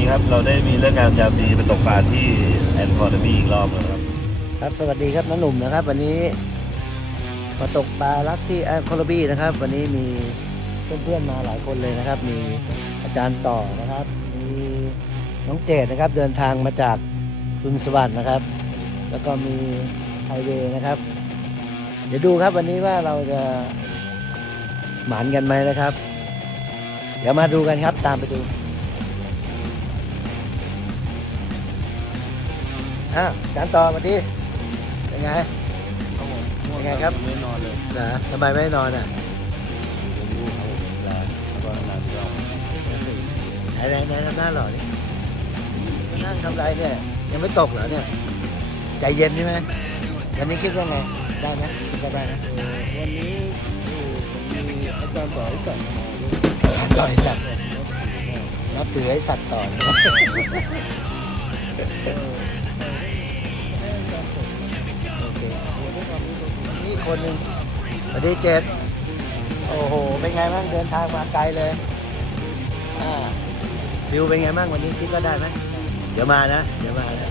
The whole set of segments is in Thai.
ี้ครับเราได้มีเรื่องงานยามดีไปตกปลาที่แอนฟอร์ดบีอีกรอบแล้วครับ ครับสวัสดีครับน้าหนุ่มนะครับ วันนี้มาตกปลาลักที่แอนคอลบี้นะครับ วันนี้มีเพื่อนๆมาหลายคนเลยนะครับ มีอาจารย์ต่อนะครับ มีน้องเจดนะครับ เดินทางมาจากสุนสวัสดิ์นะครับ แล้วก็มีไทเวย์นะครับ เดี๋ยวดูครับวันนี้ว่าเราจะหมานกันไหมนะครับ เดี๋ยวมาดูกันครับตามไปดู อ้าวอาจารย์ต่อมาดิเป็นไงยังไงครับ ไม่นอนเลยนะทำไมไม่นอนอะผมรู้เขาลาแล้วก็นานที่เราไหนไหนไหนทำหน้าหล่อนี่นั่งทำไรเนี่ย ยังไม่ตกเหรอเนี่ย ใจเย็นใช่ไหมวันนี้คิดว่าไง ได้ไหมคิดว่าได้นะวันนี้ผมมีอาจารย์ต่อให้สั่งมาด้วยต่อยสัตว์นับถือไอ้สัตว์ต่อนะโอ เคนี่คนหนึ่งสวัสดีเจ็ดโอ้โห เป็นไงบ้างเดินทางมาไกลเลย อ่าฟิลเป็นไงบ้างวันนี้คิดว่าได้ไหมเดี๋ยวมานะ เดี๋ยวมานะ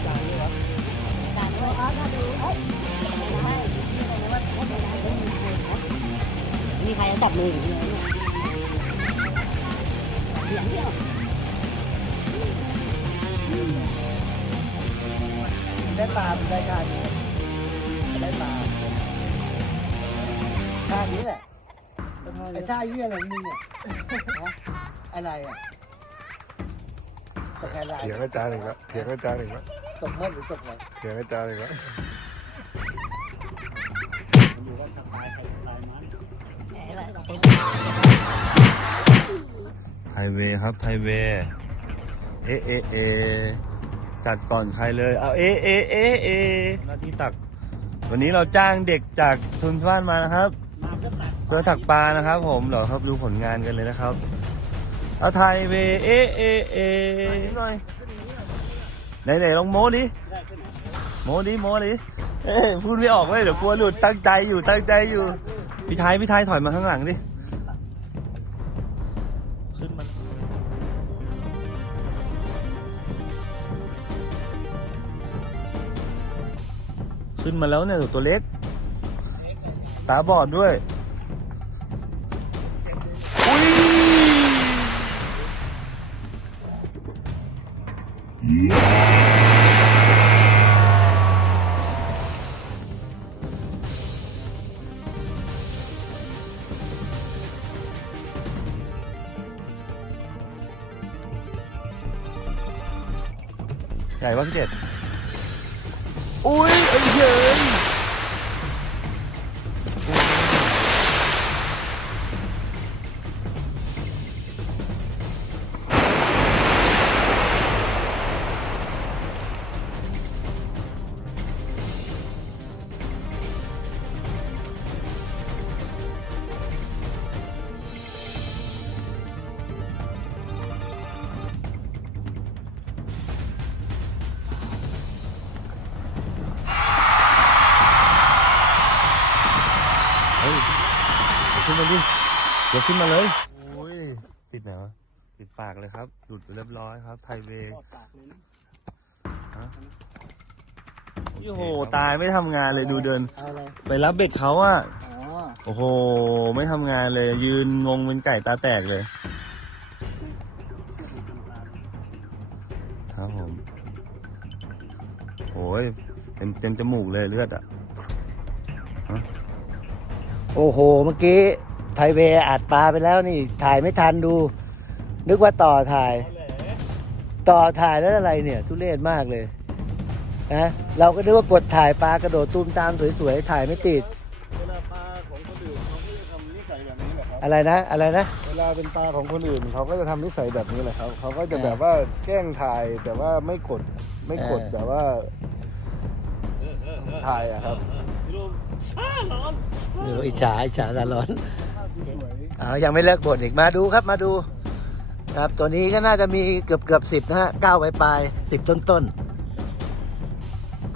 มีใครจับมืออยู่เลยเสียงเดียวได้ปลาได้การ ได้ปลาท่านี้แหละไอ้ท่าเยี่ยอะไรมึงเนี่ยฮะอะไรอะตกอะไรเถียงอาจารย์อีกแล้วเถียงอาจารย์อีกแล้วตกเมื่อหรือตกอะไรเถียงอาจารย์อีกแล้วอยู่ว่าทำตายใครทำตายมันไทเวย์ครับไทเวย์เอะเอะเอะจัดก่อนใครเลย เอาเอะเอะเอะเอะหน้าที่ตัก วันนี้เราจ้างเด็กจากทุนสวานมานะครับ เพื่อถักปลานะครับผมเดี๋ยวครับดูผลงานกันเลยนะครับ เอาไทยเวย์เอะเอะเอะหน่อยไหนไหนลองโม้ดิโม้ดิโม้ดิเอ้ยพูดไม่ออกเลยเดี๋ยวกลัวหลุดตั้งใจอยู่ตั้งใจอยู่พี่ไทยพี่ไทยถอยมาข้างหลังดิ ขึ้นมาแล้วเนี่ยตัวเล็ก ตาบอดด้วยอุ้ยใหญ่ปะพี่เจ็ด อุ้ย มาดิเดี๋ยวขึ้นมาเลยอุ้ยติดไหนวะติดปากเลยครับ หลุดไปเรียบร้อยครับ ไทยเวย์ฮะโอ้โห ตายไม่ทำงานเลยดูเดิน เอาอะไรไปรับเบ็ดเขาอะอ๋อโอ้โห ไม่ทำงานเลย ยืนงงเป็นไก่ตาแตกเลย ครับผมโอ้ยเต็มเต็มจมูกเลยเลือดอะ โอ้โห เมื่อกี้ไทยเวย์อัดปลาไปแล้วนี่ ถ่ายไม่ทันดู นึกว่าต่อถ่าย ต่อถ่ายแล้วอะไรเนี่ยทุเรศมากเลยนะเราก็นึกว่ากดถ่ายปลากระโดดตูมตามสวยๆถ่ายไม่ติด เวลาปลาของคนอื่นเขาก็จะทำนิสัยแบบนี้แหละครับ อะไรนะ อะไรนะ เวลาเป็นปลาของคนอื่นเขาก็จะทำนิสัยแบบนี้แหละครับ เขาก็จะเออแบบว่าแกล้งถ่ายแต่ว่าไม่กดไม่กดเออ แบบว่าถ่ายอะครับเดูอิจฉาอิจฉาตาร้อนเอายังไม่เลิกบ่นอีกมาดูครับมาดู ครับตัวนี้ก็น่าจะมีเกือบเกือบสิบนะฮะเก้าปลปลายสิบต้นต้น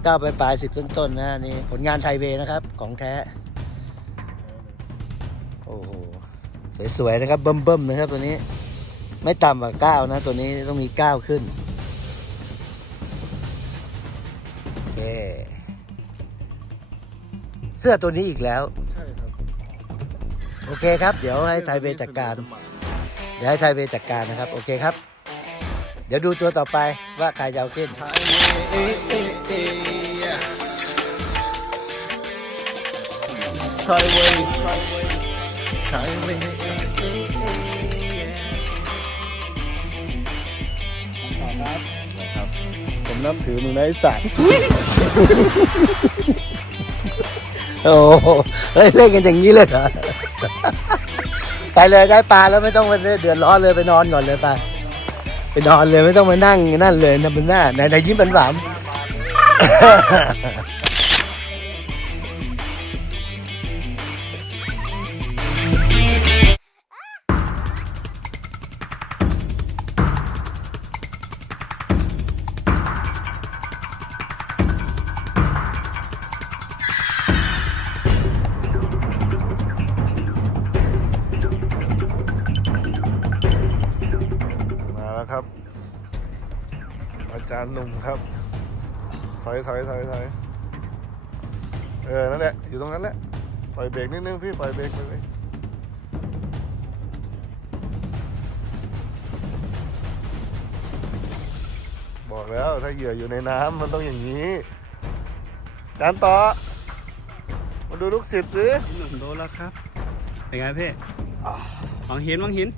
เก้าปลปลายสิบต้นต้นนะนี่ผลงานไทเวนะครับ ของแท้ โอ้โหสวยๆนะครับเบิ่มเบิ้มนะครับตัวนี้ ไม่ต่ำกว่าเก้านะ ตัวนี้ต้องมีเก้าขึ้นโอเค สื้อตัวนี้อีกแล้ว ใช่ครับโอเคครับ เดี๋ยวให้ไทยเวย์จัดการ เดี๋ยวให้ไทยเวย์จัดการนะครับ โอเคครับ เดี๋ยวดูตัวต่อไปว่าใครจะเอาขึ้น ไทยเวย์ไทยเวย์ครับผมนับถือมึงนะไอ้สัตว์ โอ้เล่นกันอย่างนี้เลยเหรอ ไปเลยได้ปลาแล้วไม่ต้องมาเดือดร้อนเลยไปนอนก่อนเลยไปไปนอนเลยไม่ต้องมานั่งนั่นเลยนะบินหน้าไหนไหนยิ้มหวานๆ จารย์หนุ่มครับ ถอยถอยถอยถอยเออ นั่นแหละ อยู่ตรงนั้นแหละ ปล่อยเบรกนิดนึงพี่ ปล่อยเบรกไปเลยบอกแล้วถ้าเหยื่ออยู่ในน้ำมันต้องอย่างนี้ จานต่อ มาดูลูกศิษย์สิหนุ่มโดนแล้วครับ เป็นไงพี่มองเห็นมองเห็น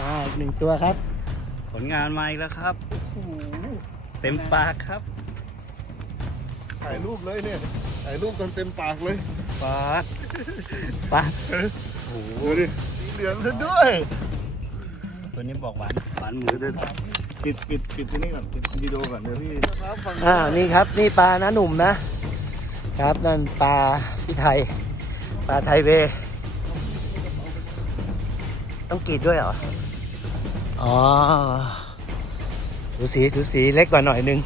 มาอีกหนึ่งตัวครับ ผลงานมาอีกแล้วครับเต็มปากครับถ่ายรูปเลยเนี่ยถ่ายรูปจนเต็มปากเลยปากปากโอ้โหดิสีเหลืองซะด้วย ตัวนี้บอกหวานหวานหมูเดี๋ยวเดี๋ยวปิดปิดปิดที่นี่ก่อนปิดวิดีโอก่อนเดี๋ยวพี่ครับฟังอ่านี่ครับนี่ปลาน้าหนุ่มนะ ครับนั่นปลาพี่ไทย ปลาไทยเวย์ ต้องกรีดด้วยเหรอ อ๋อ สูสีสูสีเล็กกว่าหน่อยนึง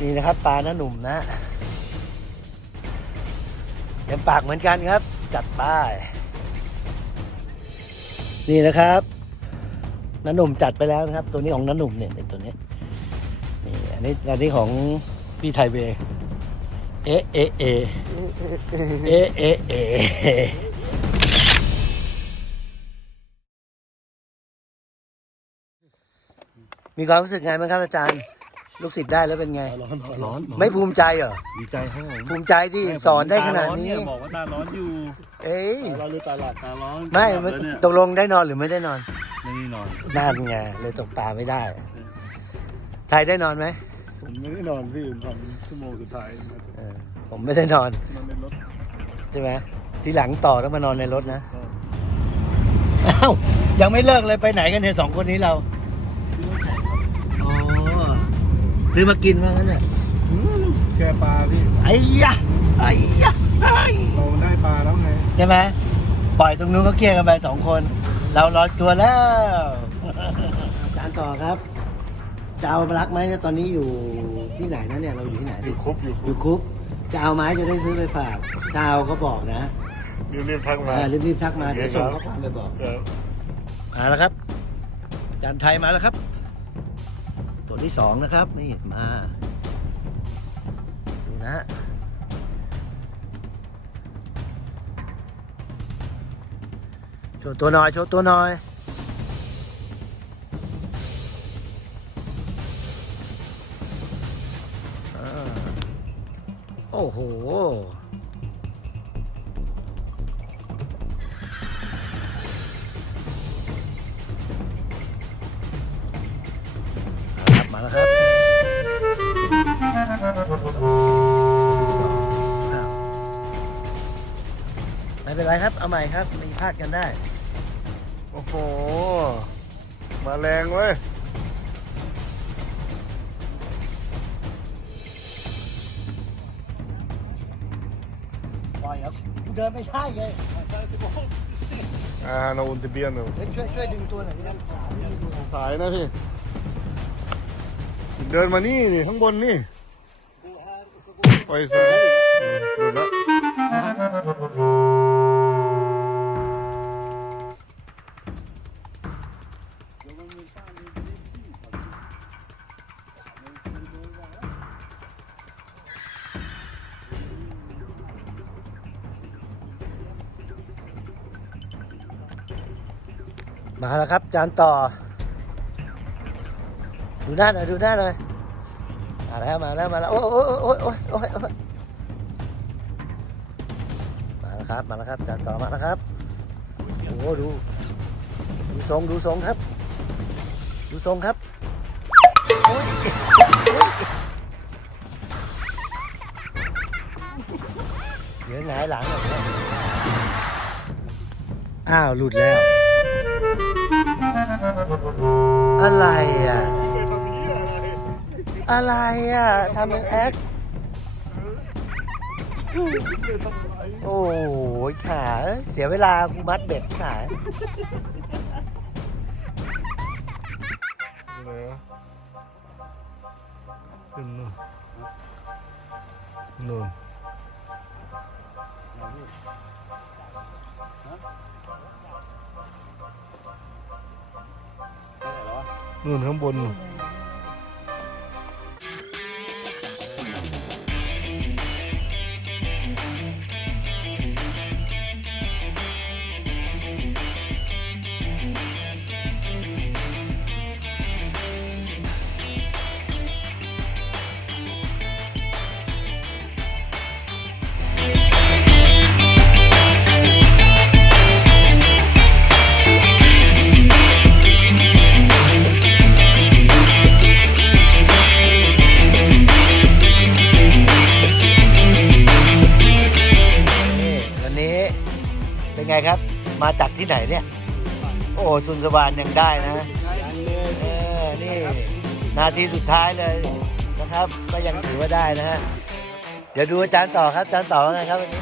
นี่นะครับปลาหน้าหนุ่มนะเต็มปากเหมือนกันครับ จัดป้าย นี่นะครับน้าหนุ่มจัดไปแล้วนะครับ ตัวนี้ของน้าหนุ่มเนี่ยเป็นตัวนี้นี่อันนี้อันนี้ของพี่ไทยเวเอเอเอเอเอเอ มีความรู้สึกไงบ้างครับอาจารย์ ลูกศิษย์ได้แล้วเป็นไง ร้อนร้อนร้อนไม่ภูมิใจเหรอ ดีใจครับผมภูมิใจที่สอนได้ขนาดนี้ ตร้อเยบอกว่าตาร้อนอยู่เอ้ย เราเลยตาหลัดตาร้อนไม่หลับไม่แล้วเนี่ยตกลงได้นอนหรือไม่ได้นอนไม่ได้นอน นั่นไงเลยตกปลาไม่ได้ ไทยได้นอนไหมผมไม่ได้นอนพี่ผมทำชั่วโมงสุดท้ายเออผมไม่ได้นอนนอนในรถใช่ไหมทีหลังต่อต้องมานอนในรถนะ อ้าวยังไม่เลิกเลยไปไหนกันเนี่ยสองคนนี้เราอ๋อ ซื้อมากินว่างั้นน่ะแช่ปลาพี่ไอ้ยะไอ้ยะไอ้เราได้ปลาแล้วไงใช่ไหมปล่อยตรงนู้นก็เคลียร์กันไปสองคน เรารอตัวแล้วจานต่อครับจะเอารักไหมเนี่ยตอนนี้อยู่ที่ไหนนะเนี่ยเราอยู่ที่ไหนอยู่ครบอยู่ครอบยู่คุกจะเอาไหมจะได้ซื้อไปฝากถ้าเอาก็บอกนะรีบๆทักมาอ่ารีบๆทักมาเดี๋ยวส่งข้อความไปบอก ครับ มาแล้วครับ จานไทยมาแล้วครับ ตัวที่สองนะครับนี่มาดูนะโชว์ตัวหน่อยโชว์ตัวหน่อยอโอ้โห มาแล้วครับสองอ้าวไม่เป็นไรครับ เอาใหม่ครับ มีพลาดกันได้ โอ้โห มาแรงเว้ย ปล่อยครับเดินไม่ใช่ไงอ่า เราอุนติเบียนหนูช่วยช่วยดึงตัวหน่อยได้ไหมสายนะพี่ เดินมานี่นี่ข้างบนนี่ไปซ้ายหลุดแล้วมาแล้วครับ จานต่อ ดูหน้าหน่อยดูหน้าหน่อย แล้วมาแล้วมาแล้วโอ้ยโอ้ยโอ้ยโอ้ยโอ้ยมาแล้วครับมาแล้วครับจานต่อมาแล้วครับโอ้ดูดูทรงดูทรงครับ ดูทรงครับโอ้ยโอ้ยเดี๋ยวหงายหลังอ้าวหลุดแล้ว อะไรอะ อะไรอะทำเป็นแอคโอ้ยขาเสียเวลากูมัดเบ็ดขาขึ้นนู่นนู่นนู่นข้างบนนู่น ไหนเนี่ย โอ้สุนทรบาลยังได้นะเออนี่นาทีสุดท้ายเลยนะครับ ก็ยังถือว่าได้นะฮะเดี๋ยวดูอาจารย์ต่อครับอาจารย์ต่อว่าไงครับวันนี้